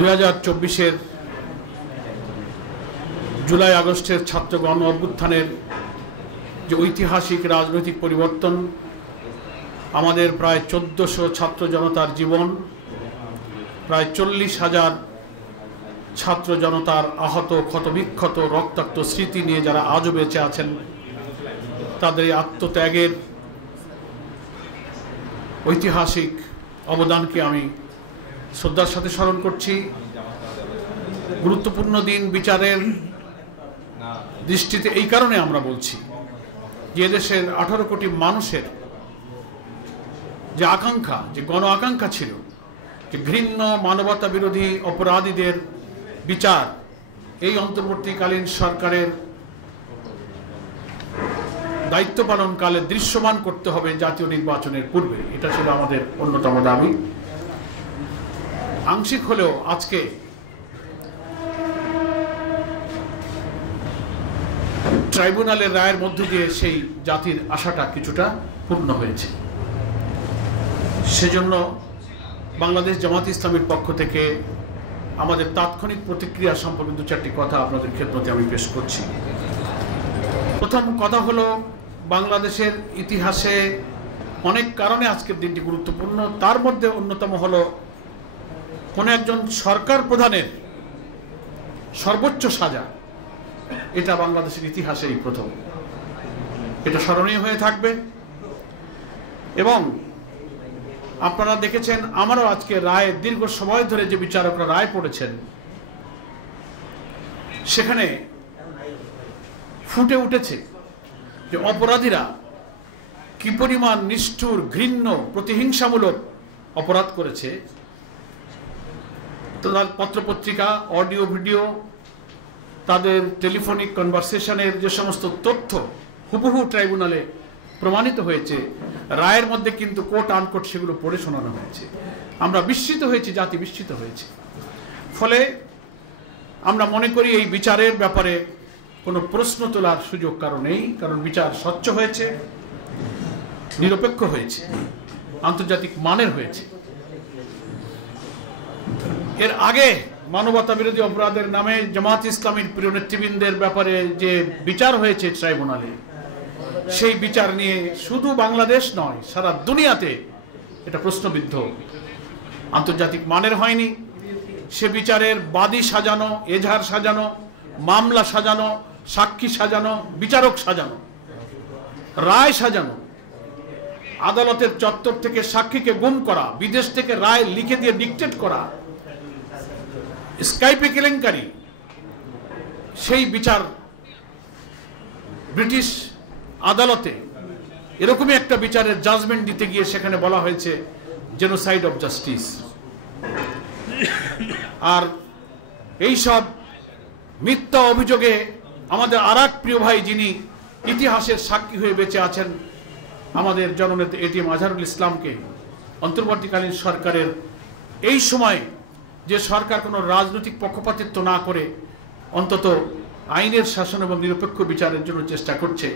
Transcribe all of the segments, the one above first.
2024-এর জুলাই আগস্টের ছাত্র গণ অভ্যুত্থানের যে ঐতিহাসিক রাজনৈতিক পরিবর্তন, আমাদের প্রায় 1400 ছাত্র জনতার জীবন, প্রায় 40,000 ছাত্র জনতার আহত, ক্ষতবিক্ষত, রক্তাক্ত স্মৃতি নিয়ে যারা আজও বেঁচে আছেন, তাদের এই আত্মত্যাগের ঐতিহাসিক অবদানকে আমি শ্রদ্ধার সাথে স্মরণ করছি। গুরুত্বপূর্ণ দিন বিচারের দৃষ্টিতে এই কারণে আমরা বলছি যে দেশের 18 কোটি মানুষের যে আকাঙ্ক্ষা, যে গণ আকাঙ্ক্ষা ছিল যে ঘৃণ্য মানবতা বিরোধী অপরাধীদের বিচার এই অন্তর্বর্তীকালীন সরকারের দায়িত্ব পালনকালে দৃশ্যমান করতে হবে জাতীয় নির্বাচনের পূর্বে। এটা ছিল আমাদের অন্যতম দাবি। আংশিক হলেও আজকে ট্রাইব্যুনালের রায়ের মধ্য দিয়ে সেই জাতির আশাটা কিছুটা পূর্ণ হয়েছে। সেজন্য বাংলাদেশ জামাত ইসলামীর পক্ষ থেকে আমাদের তাৎক্ষণিক প্রতিক্রিয়া সম্পর্কে 2-4টি কথা আপনাদের খেদমতে আমি পেশ করছি। প্রথম কথা হলো, বাংলাদেশের ইতিহাসে অনেক কারণে আজকের দিনটি গুরুত্বপূর্ণ। তার মধ্যে অন্যতম হলো কোন একজন সরকার প্রধানের সর্বোচ্চ সাজা। এটা বাংলাদেশের ইতিহাসেই প্রথম। এটা স্মরণীয় হয়ে থাকবে। এবং আপনারা দেখেছেন, আমারও আজকে রায়, দীর্ঘ সময় ধরে যে বিচারকরা রায় পড়েছেন, সেখানে ফুটে উঠেছে যে অপরাধীরা কি পরিমাণ নিষ্ঠুর, ঘৃণ্য, প্রতিহিংসামূলক অপরাধ করেছে। তাদের পত্রপত্রিকা, অডিও, ভিডিও, তাদের টেলিফোনিক কনভারসেশনের যে সমস্ত তথ্য হুবহু ট্রাইব্যুনালে প্রমাণিত হয়েছে, রায়ের মধ্যে কিন্তু কোট আনকোট সেগুলো পড়ে শোনানো হয়েছে। আমরা বিস্মিত হয়েছি, জাতি বিস্মিত হয়েছে। ফলে আমরা মনে করি এই বিচারের ব্যাপারে কোনো প্রশ্ন তোলার সুযোগ কারো নেই, কারণ বিচার স্বচ্ছ হয়েছে, নিরপেক্ষ হয়েছে, আন্তর্জাতিক মানের হয়েছে। এর আগে মানবতা বিরোধী অপরাধের নামে জামাত ইসলামীর প্রিয় নেতৃবৃন্দের ব্যাপারে যে বিচার হয়েছে ট্রাইব্যুনালে, সেই বিচার নিয়ে শুধু বাংলাদেশ নয়, সারা দুনিয়াতে এটা প্রশ্নবিদ্ধ, আন্তর্জাতিক মানের হয়নি। সে বিচারের বাদী সাজানো, এজাহার সাজানো, মামলা সাজানো, সাক্ষী সাজানো, বিচারক সাজানো, রায় সাজানো, আদালতের চত্বর থেকে সাক্ষীকে গুম করা, বিদেশ থেকে রায় লিখে দিয়ে ডিকটেট করা, স্কাইপে কেলেঙ্কারি, সেই বিচার ব্রিটিশ আদালতে এরকমই একটা বিচারের জাজমেন্ট দিতে গিয়ে সেখানে বলা হয়েছে জেনোসাইড অফ জাস্টিস। আর এই সব মিথ্যা অভিযোগে আমাদের আরেক প্রিয় ভাই, যিনি ইতিহাসের সাক্ষী হয়ে বেঁচে আছেন, আমাদের জননেতা এটিএম আজহারুল ইসলামকে অন্তর্বর্তীকালীন সরকারের এই সময় যে সরকার কোনো রাজনৈতিক পক্ষপাতিত্ব না করে অন্তত আইনের শাসন এবং নিরপেক্ষ বিচারের জন্য চেষ্টা করছে,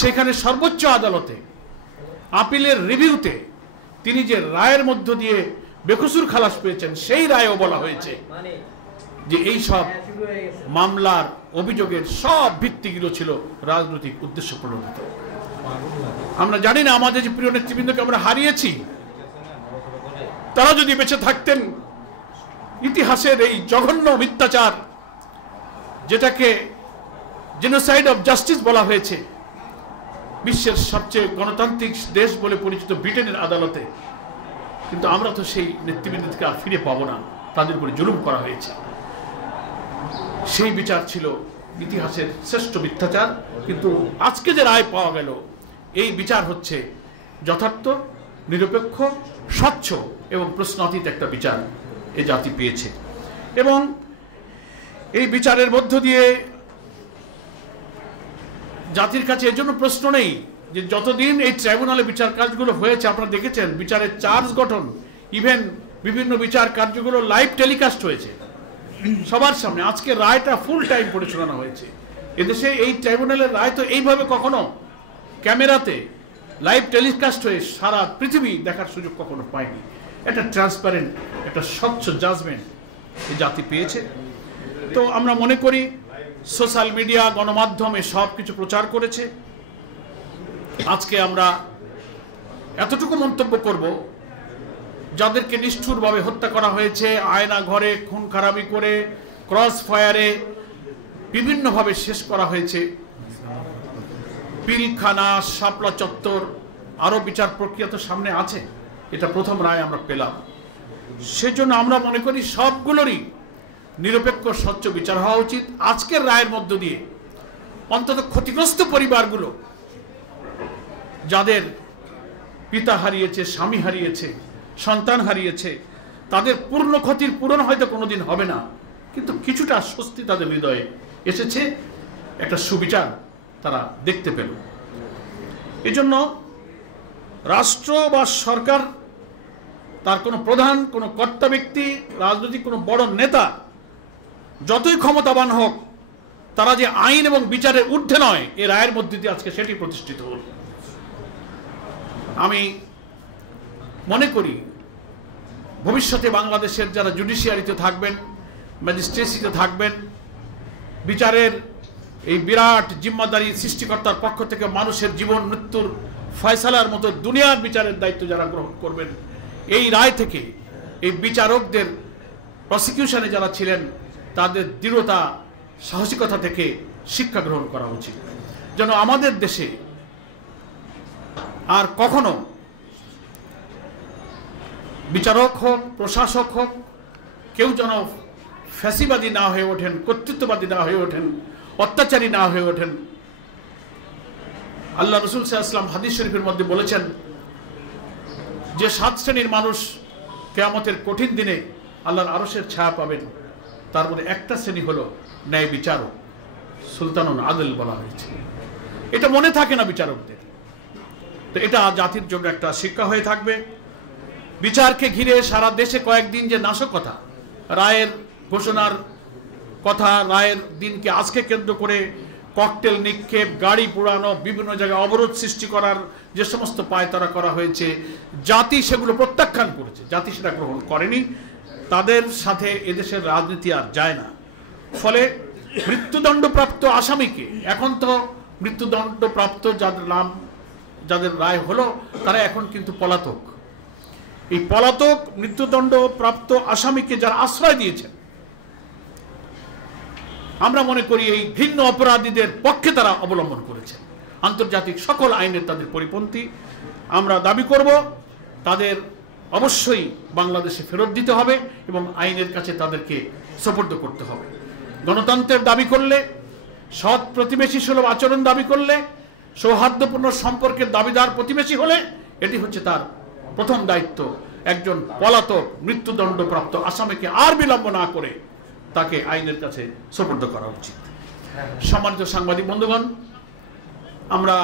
সেখানে সর্বোচ্চ আদালতে আপিলের রিভিউতে তিনি যে রায়ের মধ্য দিয়ে বেকসুর খালাস পেয়েছেন, সেই রায়েও বলা হয়েছে যে এই সব মামলার অভিযোগের সব ভিত্তিগুলো ছিল রাজনৈতিক উদ্দেশ্য প্রণোদিত। আমরা জানি না আমাদের যে প্রিয় নেতৃবৃন্দকে আমরা হারিয়েছি, তারা যদি বেঁচে থাকতেন, ইতিহাসের এই জঘন্য মিথ্যাচার, যেটাকে জেনোসাইড অফ জাস্টিস বলা হয়েছে, বিশ্বের সবচেয়ে গণতান্ত্রিক দেশ বলে পরিচিত ব্রিটেনের আদালতে, কিন্তু আমরা তো সেই নেতৃবৃন্দকে আর ফিরে পাবো না। তাদের উপরে জুলুম করা হয়েছে। সেই বিচার ছিল ইতিহাসের শ্রেষ্ঠ মিথ্যাচার। কিন্তু আজকে যে রায় পাওয়া গেল, এই বিচার হচ্ছে যথার্থ, নিরপেক্ষ, স্বচ্ছ এবং প্রশ্নাতীত একটা বিচার এ জাতি পেয়েছে। এবং এই বিচারের মধ্য দিয়ে জাতির কাছে এর জন্য প্রশ্ন নেই যে যতদিন এই ট্রাইব্যুনালে বিচার কাজগুলো হয়েছে, আপনারা দেখেছেন বিচারের চার্জ গঠন, ইভেন বিভিন্ন বিচার কার্যগুলো লাইভ টেলিকাস্ট হয়েছে সবার সামনে। আজকে রায়টা ফুল টাইম পড়ে শোনানো হয়েছে। এদেশে এই ট্রাইব্যুনালের রায় তো এইভাবে কখনো ক্যামেরাতে লাইভ টেলিকাস্ট হয়ে সারা পৃথিবী দেখার সুযোগ কখনো পায়নি। একটা ট্রান্সপারেন্ট, একটা স্বচ্ছ জাজমেন্ট এই জাতি পেয়েছে। তো আমরা মনে করি সোশ্যাল মিডিয়া, গণমাধ্যমে সব কিছু প্রচার করেছে। আজকে আমরা এতটুকু মন্তব্য করব, যাদেরকে নিষ্ঠুরভাবে হত্যা করা হয়েছে, আয়না ঘরে খুন খারাপি করে, ক্রস ফায়ারে বিভিন্নভাবে শেষ করা হয়েছে, পিলখানা, শাপলা চত্বর, আরো বিচার প্রক্রিয়া তো সামনে আছে। এটা প্রথম রায় আমরা পেলাম। সেজন্য আমরা মনে করি সবগুলোরই নিরপেক্ষ স্বচ্ছ বিচার হওয়া উচিত। আজকের রায়ের মধ্য দিয়ে অন্তত ক্ষতিগ্রস্ত পরিবারগুলো, যাদের পিতা হারিয়েছে, স্বামী হারিয়েছে, সন্তান হারিয়েছে, তাদের পূর্ণ ক্ষতির পূরণ হয়তো কোনোদিন হবে না, কিন্তু কিছুটা স্বস্তি তাদের হৃদয়ে এসেছে, একটা সুবিচার তারা দেখতে পেল। এজন্য রাষ্ট্র বা সরকার, তার কোনো প্রধান, কোনো কর্তা ব্যক্তি, রাজনৈতিক কোনো বড় নেতা যতই ক্ষমতাবান হোক, তারা যে আইন এবং বিচারের ঊর্ধ্বে নয়, এ রায়ের মধ্যে দিয়ে আজকে সেটি প্রতিষ্ঠিত হল। আমি মনে করি ভবিষ্যতে বাংলাদেশের যারা জুডিশিয়ারিতে থাকবেন, ম্যাজিস্ট্রেসিতে থাকবেন, বিচারের এই বিরাট জিম্মাদারি সৃষ্টিকর্তার পক্ষ থেকে মানুষের জীবন মৃত্যুর ফয়সালার মতো দুনিয়ার বিচারের দায়িত্ব যারা গ্রহণ করবেন, এই রায় থেকে এই বিচারকদের, প্রসিকিউশনে যারা ছিলেন, তাদের দৃঢ়তা, সাহসিকতা থেকে শিক্ষা গ্রহণ করা উচিত, যেন আমাদের দেশে আর কখনো বিচারক হোক, প্রশাসক হোক, কেউ যেন ফ্যাসিবাদী না হয়ে ওঠেন, কর্তৃত্ববাদী না হয়ে ওঠেন, অত্যাচারী না হয়ে ওঠেন। আল্লাহ রাসূল সাল্লাল্লাহু আলাইহি ওয়াসাল্লাম হাদিস শরীফের মধ্যে বলেছেন যে 7 শ্রেণীর মানুষ কিয়ামতের কঠিন দিনে আল্লাহর আরশের ছায়া পাবেন, তার মধ্যে একটা শ্রেণী হলো ন্যায় বিচারক, সুলতানুন আদল বলা হয়েছে। এটা মনে থাকে না বিচারকদের। তো এটা জাতির জন্য একটা শিক্ষা হয়ে থাকবে। বিচারকে ঘিরে সারা দেশে কয়েকদিন যে নাশকতা, রায়ের ঘোষণার কথা, রায়ের দিনকে আজকে কেন্দ্র করে ককটেল নিক্ষেপ, গাড়ি পোড়ানো, বিভিন্ন জায়গায় অবরোধ সৃষ্টি করার যে সমস্ত পায়তারা করা হয়েছে, জাতি সেগুলো প্রত্যাখ্যান করেছে, জাতি সেটা গ্রহণ করেনি। তাদের সাথে এদেশের রাজনীতি আর যায় না। ফলে মৃত্যুদণ্ডপ্রাপ্ত আসামিকে, এখন তো মৃত্যুদণ্ডপ্রাপ্ত যাদের নাম, যাদের রায় হলো, তারা এখন কিন্তু পলাতক। এই পলাতক মৃত্যুদণ্ডপ্রাপ্ত আসামিকে যারা আশ্রয় দিয়েছেন, আমরা মনে করি এই ঘৃণ্য অপরাধীদের পক্ষে তারা অবলম্বন করেছেন। আন্তর্জাতিক সকল আইনের তাদের পরিপন্থী। আমরা দাবি করব তাদের অবশ্যই বাংলাদেশে ফেরত দিতে হবে এবং আইনের কাছে তাদেরকে সোপর্দ করতে হবে। গণতন্ত্রের দাবি করলে, সৎ প্রতিবেশী সুলভ আচরণ দাবি করলে, সৌহার্দ্যপূর্ণ সম্পর্কের দাবিদার প্রতিবেশী হলে, এটি হচ্ছে তার প্রথম দায়িত্ব। একজন পলাতক মৃত্যুদণ্ডপ্রাপ্ত আসামিকে আর বিলম্ব না করে তাকে আইনের কাছে সোপর্দ করা উচিত। সম্মানিত সাংবাদিক বন্ধুগণ, আমরা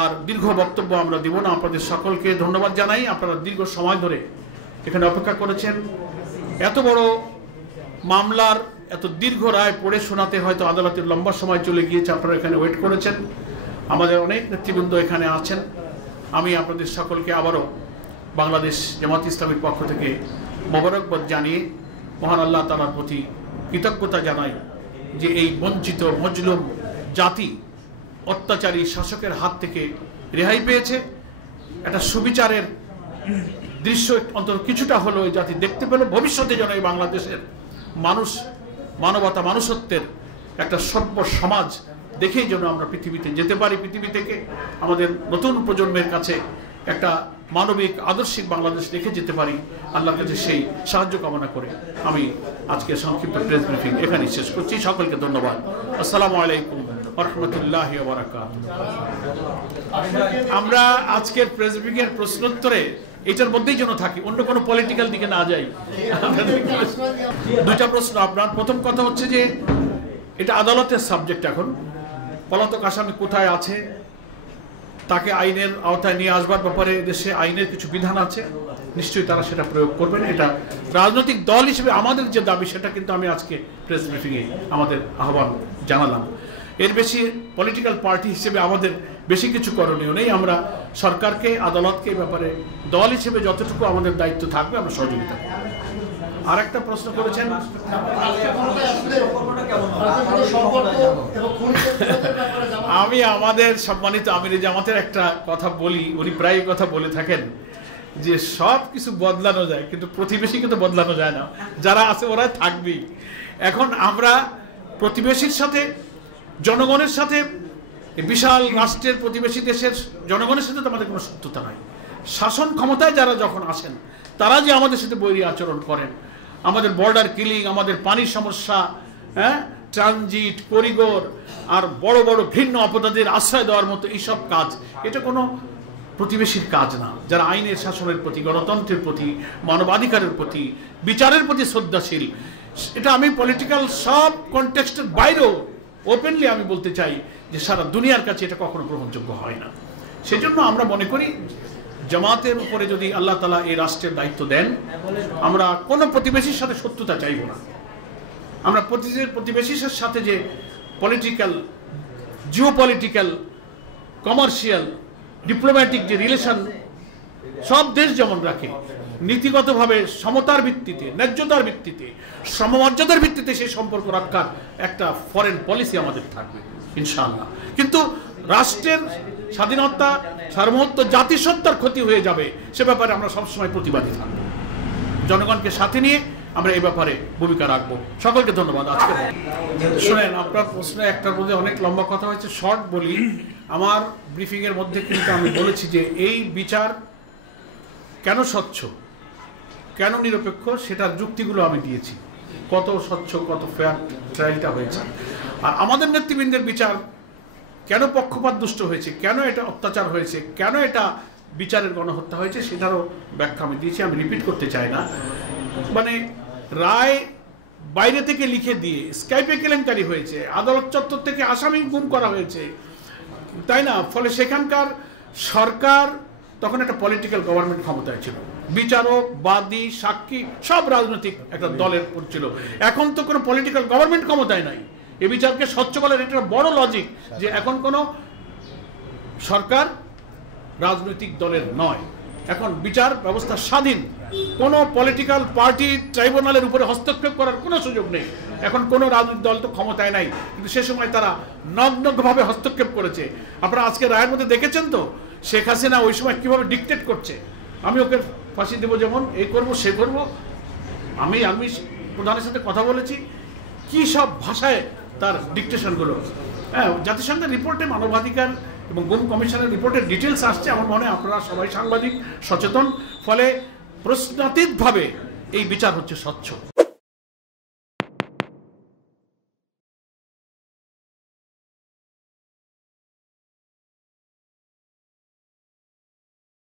আর দীর্ঘ বক্তব্য আমরা দিব না। আপনাদের সকলকে ধন্যবাদ জানাই। আপনারা দীর্ঘ সময় ধরে এখানে অপেক্ষা করেছেন। এত বড় মামলার এত দীর্ঘ রায় পড়ে শোনাতে হয়তো আদালতের লম্বা সময় চলে গিয়েছে, আপনারা এখানে ওয়েট করেছেন। আমাদের অনেক নেতৃবৃন্দ এখানে আছেন। আমি আপনাদের সকলকে আবারও বাংলাদেশ জামাত ইসলামীর পক্ষ থেকে মোবারকবাদ জানিয়ে মহান আল্লাহ তাআলার প্রতি কৃতজ্ঞতা জানাই যে এই বঞ্চিত মজলুম জাতি অত্যাচারী শাসকের হাত থেকে রেহাই পেয়েছে। একটা সুবিচারের দৃশ্য অন্তত কিছুটা হলো এই জাতি দেখতে পেল। ভবিষ্যতে যেন এই বাংলাদেশের মানুষ মানবতা, মানুষত্বের একটা সভ্য সমাজ দেখেই যেন আমরা পৃথিবীতে যেতে পারি, পৃথিবী থেকে আমাদের নতুন প্রজন্মের কাছে একটা মানবিক আদর্শিক বাংলাদেশ রেখে যেতে পারি। আল্লাহর কাছে সেই সাহায্য কামনা করে আমি আজকে সংক্ষিপ্ত প্রেস ব্রিফিং এখানেই শেষ করছি। সকলকে ধন্যবাদ। আসসালামু আলাইকুম ওয়া রাহমাতুল্লাহি ওয়া বারাকাতুহু। আমরা আজকের প্রেস ব্রিফিং এর প্রশ্নোত্তরে এটার মধ্যেই যেন থাকি, অন্য কোনো পলিটিক্যাল দিকে না যাই। দুইটা প্রশ্ন আপনার। প্রথম কথা হচ্ছে যে এটা আদালতের সাবজেক্ট। এখন পলাতক আসামি কোথায় আছে, তাকে আইনের আওতায় নিয়ে আসবার ব্যাপারে দেশে আইনের কিছু বিধান আছে, নিশ্চয়ই তারা সেটা প্রয়োগ করবেন। এটা রাজনৈতিক দল হিসেবে আমাদের যে দাবি, সেটা কিন্তু আমি আজকে প্রেস ব্রিফিংয়ে আমাদের আহ্বান জানালাম। এর বেশি পলিটিক্যাল পার্টি হিসেবে আমাদের বেশি কিছু করণীয় নেই। আমরা সরকারকে, আদালতকে এই ব্যাপারে দল হিসেবে যতটুকু আমাদের দায়িত্ব থাকবে আমরা সহযোগিতা করব। আরেকটা প্রশ্ন করেছেন, আমি আমাদের সম্মানিত আমিরে জামাতের একটা কথা বলি, উনি প্রায় কথা বলে থাকেন যে সব কিছু বদলানো যায় কিন্তু প্রতিবেশীকে তো বদলানো যায় না, যারা আছে ওরা থাকবেই। এখন আমরা প্রতিবেশীর সাথে, জনগণের সাথে, বিশাল রাষ্ট্রের প্রতিবেশী দেশের জনগণের সাথে তো আমাদের কোনো শত্রুতা নাই। শাসন ক্ষমতায় যারা যখন আসেন তারা যে আমাদের সাথে বৈরী আচরণ করেন, আমাদের বর্ডার কিলিং, আমাদের পানির সমস্যা, ট্রানজিট করিডোর, আর বড় বড় ঘৃণ্য অপরাধীর আশ্রয় দেওয়ার মতো এইসব কাজ, এটা কোনো প্রতিবেশীর কাজ না। যারা আইনের শাসনের প্রতি, গণতন্ত্রের প্রতি, মানবাধিকারের প্রতি, বিচারের প্রতি শ্রদ্ধাশীল, এটা আমি পলিটিক্যাল সব কনটেক্সটের বাইরেও ওপেনলি আমি বলতে চাই যে সারা দুনিয়ার কাছে এটা কখনো গ্রহণযোগ্য হয় না। সেজন্য আমরা মনে করি জামাতের উপরে যদি আল্লাহ তাআলা এই রাষ্ট্রের দায়িত্ব দেন, আমরা কোনো প্রতিবেশীর সাথে শত্রুতা চাইব না। আমরা প্রতিবেশীর সাথে যে পলিটিক্যাল, জিওপলিটিক্যাল, কমার্শিয়াল, ডিপ্লোম্যাটিক যে রিলেশন সব দেশ যেমন রাখে, নীতিগতভাবে সমতার ভিত্তিতে, ন্যায্যতার ভিত্তিতে, সমমর্যাদার ভিত্তিতে সেই সম্পর্ক রক্ষার একটা ফরেন পলিসি আমাদের থাকবে ইনশাআল্লাহ। কিন্তু রাষ্ট্রের স্বাধীনতা, সার্বভৌমত্ব, জাতিসত্তার ক্ষতি হয়ে যাবে সে ব্যাপারে আমরা সবসময় প্রতিবাদী থাকব। জনগণকে সাথে নিয়ে আমরা এই ব্যাপারে ভূমিকা রাখবো। সকলকে ধন্যবাদ। আজকে শুনেন, আপনার প্রশ্নে একটার মধ্যে অনেক লম্বা কথা হয়েছে, শর্ট বলি। আমার ব্রিফিং এর মধ্যে কিন্তু আমি বলেছি যে এই বিচার কেন স্বচ্ছ, কেন নিরপেক্ষ, সেটার যুক্তিগুলো আমি দিয়েছি। কত স্বচ্ছ, কত ফেয়ার ট্রায়ালটা হয়েছে, আর আমাদের নেতৃবৃন্দের বিচার কেন পক্ষপাত দুষ্ট হয়েছে, কেন এটা অত্যাচার হয়েছে, কেন এটা বিচারের গণহত্যা হয়েছে, সেটারও ব্যাখ্যা আমি দিয়েছি। আমি রিপিট করতে চাই না। মানে রায় বাইরে থেকে লিখে দিয়ে স্কাইপে কেলেঙ্কারি হয়েছে, আদালত চত্বর থেকে আসামি গুম করা হয়েছে, তাই না? ফলে সেখানকার সরকার তখন একটা পলিটিক্যাল গভর্নমেন্ট ক্ষমতায় ছিল, বিচারক, বাদী, সাক্ষী সব রাজনৈতিক একটা দলের উপর ছিল। এখন তো কোনো পলিটিক্যাল গভর্নমেন্ট ক্ষমতায় নাই। এ বিচারকে স্বচ্ছ করার এটা বড় লজিক যে এখন কোনো সরকার রাজনৈতিক দলের নয়, এখন বিচার ব্যবস্থা স্বাধীন। কোনো পলিটিক্যাল পার্টি ট্রাইব্যুনালের উপরে হস্তক্ষেপ করার কোনো সুযোগ নেই। এখন কোনো রাজনৈতিক দল তো ক্ষমতায় নাই, কিন্তু সে সময় তারা নগ্নভাবে হস্তক্ষেপ করেছে। আপনারা আজকে রায়ের মধ্যে দেখেছেন তো, শেখ হাসিনা ওই সময় কিভাবে ডিকটেট করছে, আমি ওকে ফাঁসি দেবো, যেমন এই করবো সে করবো। আমি প্রধানের সাথে কথা বলেছি, কি সব ভাষায় তার ডিকটেশনগুলো। জাতিসংঘের রিপোর্টে মানবাধিকার এবং গুম কমিশনের রিপোর্টের ডিটেলস আসছে। আমার মনে হয় আপনারা সবাই সাংবাদিক, সচেতন, ফলে প্রশ্নাতীতভাবে এই বিচার হচ্ছে স্বচ্ছ।